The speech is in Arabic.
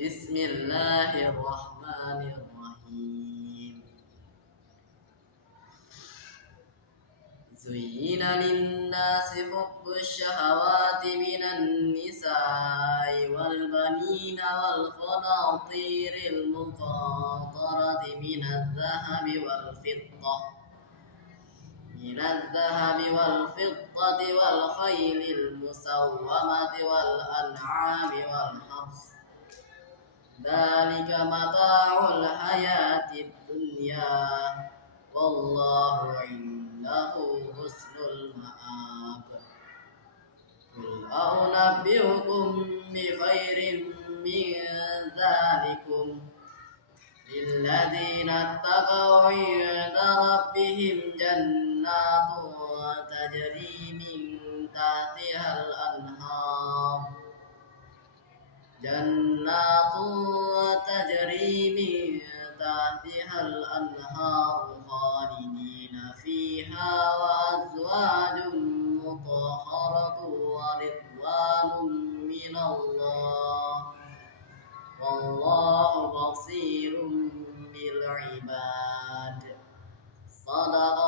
بسم الله الرحمن الرحيم زين للناس حب الشهوات من النساء والبنين والقناطير المقنطرة من الذهب والفضة والخيل المسومة والأنعام والحرث ذلك متاع الحياة الدنيا والله عنده حسن المآب قل أنبئكم بخير من ذلكم للذين اتقوا عند ربهم جنات تجري من تحتها الأنهار خالدين فيها وأزواج مطهرة ورضوان من الله والله بصير بالعباد صدق